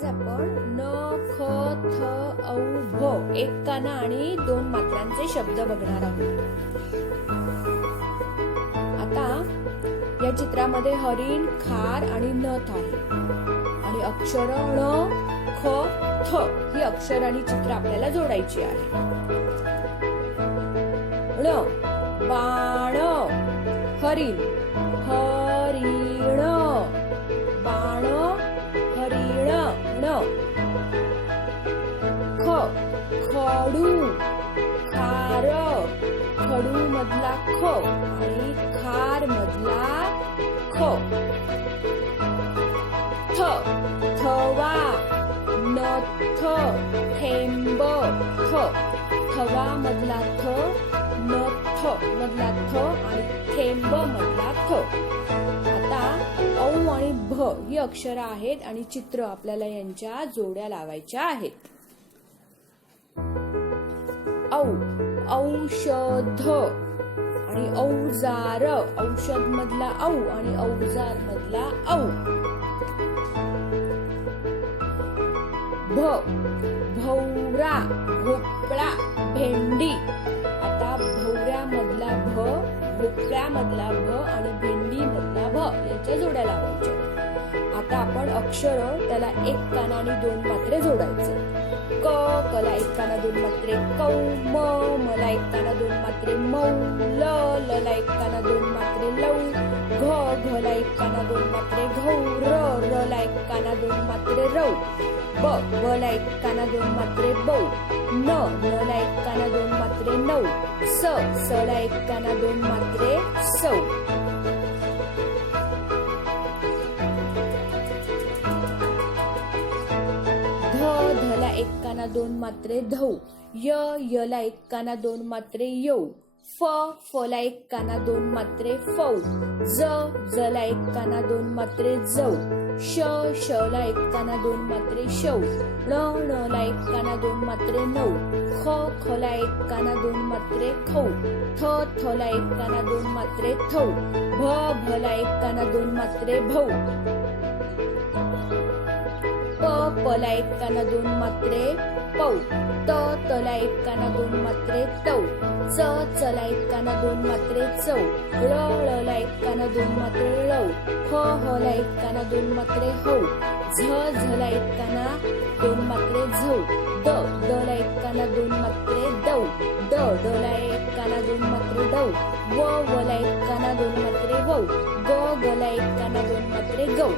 आज आपण न ख थ औ भ एक काना आणि दोन मात्रांचे शब्द बघणार आहोत. आता या चित्रामध्ये हरिण खार आणि नथ आहे. आणि अक्षर ण ख थ ही अक्षर आणि चित्र आपल्याला जोडायची आहे. ण बाण हरिण. खडू खार खडू मधला ख आणि खार मधला ख. थ थवा नथ थेंब थ. थवा मधला थ नथ मधला थ आणि थेंब मधला थ. आता औ आणि भ ही अक्षरं आहेत आणि चित्र आपल्याला यांच्या जोड्या लावायच्या आहेत. औ औषध आणि औजार. औषध मधला औ आणि औजार मधला औ. भ भौरा भोपळा भेंडी. आता भोवऱ्या मधला भ भोपळ्या मधला भ आणि भेंडी मधला भ यांच्या जोड्या लावायच्या. आता आपण अक्षर त्याला एक काना आणि दोन मात्रे जोडायचे. क कला एक काना दोन मात्रे कौ म मला एक काना दोन मात्रे मौ ल लला एक काना दोन मात्रे लौ घ घला एक काना दोन मात्रे घौ र रला एक काना दोन मात्रे रौ. ब बला एक काना दोन मात्रे बऊ न नला एक काना दोन मात्रे नऊ स सला एक काना दोन मात्रे सौ. काना दोन मात्रे धौ य यला एक काना दोन मात्रे यौ फ फला एक काना दोन मात्रे फौ ज जला एक काना दोन मात्रे जऊ. श शला एक काना दोन मात्रे शौ ण णला एक काना दोन मात्रे नऊ. ख खला एक काना दोन मात्रे खौ थ थला एक काना दोन मात्रे थौ भ भला एक काना दोन मात्रे भौ पला एक दोन मात्रे पौ त तला एक दोन मात्रे तौ च चला एक दोन मात्रे चौ ळ ळला एक दोन मात्रे ळौ ह हला एक दोन मात्रे हौ झ झला ऐकताना दोन मात्रे झौ द दला एक दोन मात्रे दौ ड डला एक दोन मात्रे डौ व वला एक दोन मात्रे वौ ग गला एक दोन मात्रे गौ